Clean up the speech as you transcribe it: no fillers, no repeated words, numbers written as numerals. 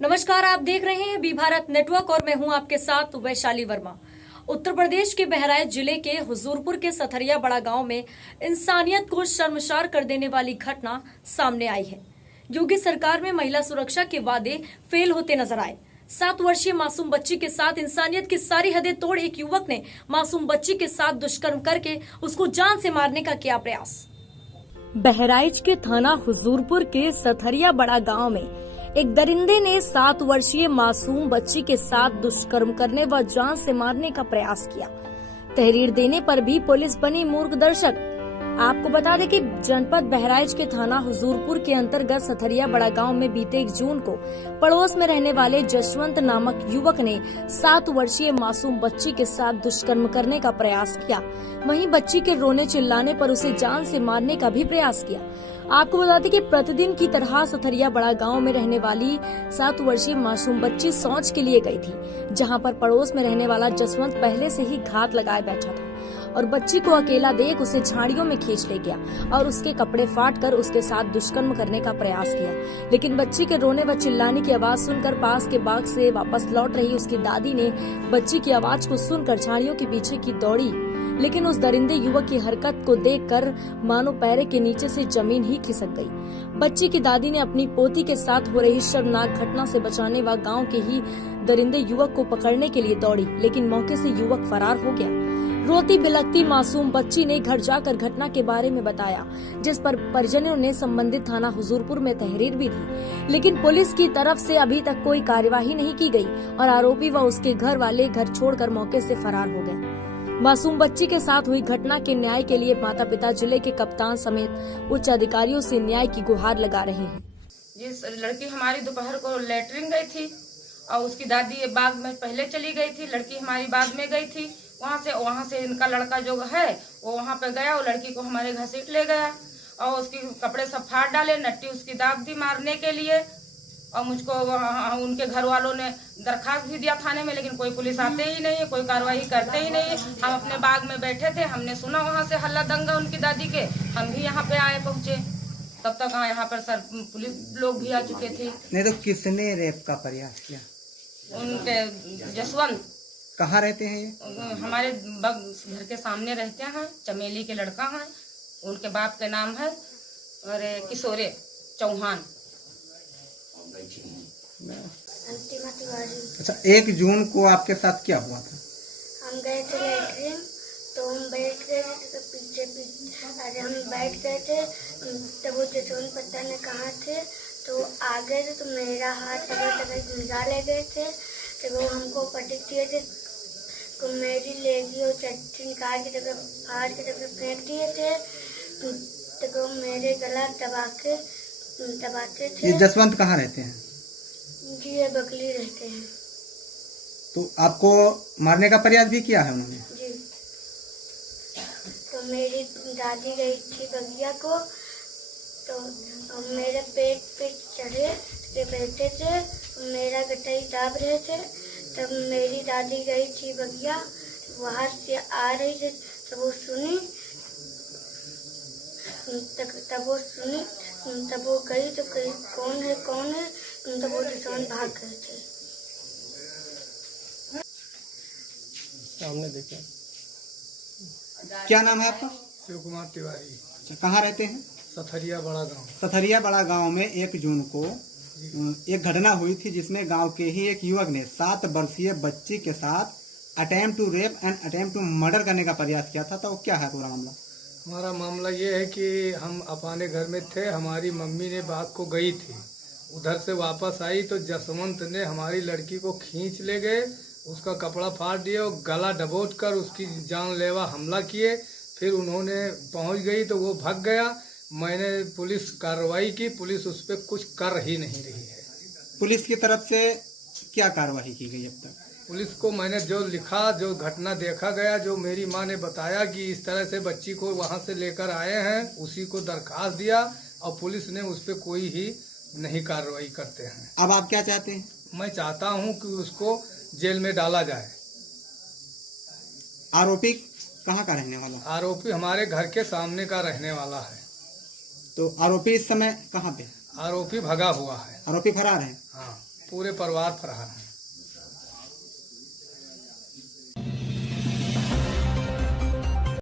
नमस्कार, आप देख रहे हैं बी भारत नेटवर्क और मैं हूं आपके साथ वैशाली वर्मा। उत्तर प्रदेश के बहराइच जिले के हुजूरपुर के सथरिया बड़ा गांव में इंसानियत को शर्मसार कर देने वाली घटना सामने आई है। योगी सरकार में महिला सुरक्षा के वादे फेल होते नजर आए। 7 वर्षीय मासूम बच्ची के साथ इंसानियत की सारी हदें तोड़ एक युवक ने मासूम बच्ची के साथ दुष्कर्म करके उसको जान से मारने का किया प्रयास। बहराइच के थाना हुजूरपुर के सथरिया बड़ा गांव में एक दरिंदे ने 7 वर्षीय मासूम बच्ची के साथ दुष्कर्म करने व जान से मारने का प्रयास किया। तहरीर देने पर भी पुलिस बनी मूर्ख दर्शक। आपको बता दें कि जनपद बहराइच के थाना हुजूरपुर के अंतर्गत सथरिया बड़ा गांव में बीते 1 जून को पड़ोस में रहने वाले जसवंत नामक युवक ने 7 वर्षीय मासूम बच्ची के साथ दुष्कर्म करने का प्रयास किया। वहीं बच्ची के रोने चिल्लाने पर उसे जान से मारने का भी प्रयास किया। आपको बता दें कि प्रतिदिन की तरह सथरिया बड़ा गांव में रहने वाली 7 वर्षीय मासूम बच्ची शौच के लिए गई थी, जहां पर पड़ोस में रहने वाला जसवंत पहले से ही घात लगाए बैठा था और बच्ची को अकेला देख उसे झाड़ियों में खींच ले गया और उसके कपड़े फाड़ कर उसके साथ दुष्कर्म करने का प्रयास किया। लेकिन बच्ची के रोने व चिल्लाने की आवाज सुनकर पास के बाग से वापस लौट रही उसकी दादी ने बच्ची की आवाज को सुनकर झाड़ियों के पीछे की दौड़ी। लेकिन उस दरिंदे युवक की हरकत को देखकर मानो पैर के नीचे से जमीन ही खिसक गई। बच्ची की दादी ने अपनी पोती के साथ हो रही शर्मनाक घटना से बचाने व गांव के ही दरिंदे युवक को पकड़ने के लिए दौड़ी, लेकिन मौके से युवक फरार हो गया। रोती बिलखती मासूम बच्ची ने घर जाकर घटना के बारे में बताया, जिस पर परिजनों ने संबंधित थाना हुजूरपुर में तहरीर भी दी, लेकिन पुलिस की तरफ से अभी तक कोई कार्यवाही नहीं की गई और आरोपी व उसके घर वाले घर छोड़कर मौके से फरार हो गए। मासूम बच्ची के साथ हुई घटना के न्याय के लिए माता पिता जिले के कप्तान समेत उच्च अधिकारियों से न्याय की गुहार लगा रहे हैं। जिस लड़की हमारी दोपहर को लेटरिन गई थी और उसकी दादी बाग में पहले चली गई थी, लड़की हमारी बाद में गई थी। वहाँ से इनका लड़का जो है वो वहाँ पे गया, वो लड़की को हमारे घसीट ले गया और उसके कपड़े सब फाड़ डाले, नट्टी उसकी दाब दी मारने के लिए। और मुझको उनके घर वालों ने दरखास्त भी दिया थाने में, लेकिन कोई पुलिस आते ही नहीं है, कोई कार्रवाई करते ही नहीं है। हम अपने बाग में बैठे थे, हमने सुना वहाँ से हल्ला दंगा उनकी दादी के, हम भी यहाँ पे आए पहुँचे। तब तक यहाँ पर सर पुलिस लोग भी आ चुके थे। नहीं तो किसने रेप का प्रयास किया? उनके जसवंत। कहाँ रहते हैं ये? हमारे घर के सामने रहते हैं, चमेली के लड़का हैं। उनके बाप के नाम है और किशोरे चौहान। अच्छा, 1 जून को आपके साथ क्या हुआ था? हम गए थे लेटरिन, तो हम बैठ गए थे, तो पीछे अरे हम बैठ गए थे, तब वो जसवंत पता ने कहा थे तो आ गए थे, तो मेरा हाथ तक निकाले गए थे, तो वो हमको पटक दिए थे, तो मेरी लेगी और चट्टी निकाल के तक फाड़ के तक फेंक दिए थे, तो मेरे गला दबाते थे। ये जसवंत कहाँ रहते हैं? जी ये बगली रहते हैं। तो आपको मारने का प्रयास भी किया है उन्होंने? जी। तो मेरी दादी गई थी बगिया को, तो मेरे पेट पे चढ़े के बैठे थे, मेरा गटाई दाब रहे थे। तब मेरी दादी गई थी बगिया, वहाँ से आ रही थी, तब वो सुनी, तब वो गई तो कहीं कौन है तब वो जसवंत भाग गए थे। सामने देखा। क्या नाम है आपका? शिव कुमार तिवारी। अच्छा, कहाँ रहते हैं? सथरिया बड़ा गांव। सथरिया बड़ा गांव में 1 जून को एक घटना हुई थी, जिसमें गांव के ही एक युवक ने 7 वर्षीय बच्ची के साथ attempt to rape and attempt to murder करने का प्रयास किया था। तो क्या है पूरा मामला? हमारा मामला ये है कि हम अपने घर में थे, हमारी मम्मी ने बाग को गई थी, उधर से वापस आई तो जसवंत ने हमारी लड़की को खींच ले गए, उसका कपड़ा फाड़ दिया और गला दबोच कर उसकी जानलेवा हमला किए। फिर उन्होंने पहुंच गई तो वो भाग गया। मैंने पुलिस कार्रवाई की, पुलिस उस पर कुछ कर ही नहीं रही है। पुलिस की तरफ से क्या कार्रवाई की गई अब तक? पुलिस को मैंने जो लिखा, जो घटना देखा गया, जो मेरी माँ ने बताया कि इस तरह से बच्ची को वहाँ से लेकर आए हैं, उसी को दरखास्त दिया और पुलिस ने उस पर कोई ही नहीं कार्रवाई करते हैं। अब आप क्या चाहते हैं? मैं चाहता हूँ कि उसको जेल में डाला जाए। आरोपी कहाँ का रहने वाला? आरोपी हमारे घर के सामने का रहने वाला है। तो आरोपी इस समय कहाँ पे? आरोपी भगा हुआ है। आरोपी फरार है। हाँ। पूरे परिवार फरार हैं।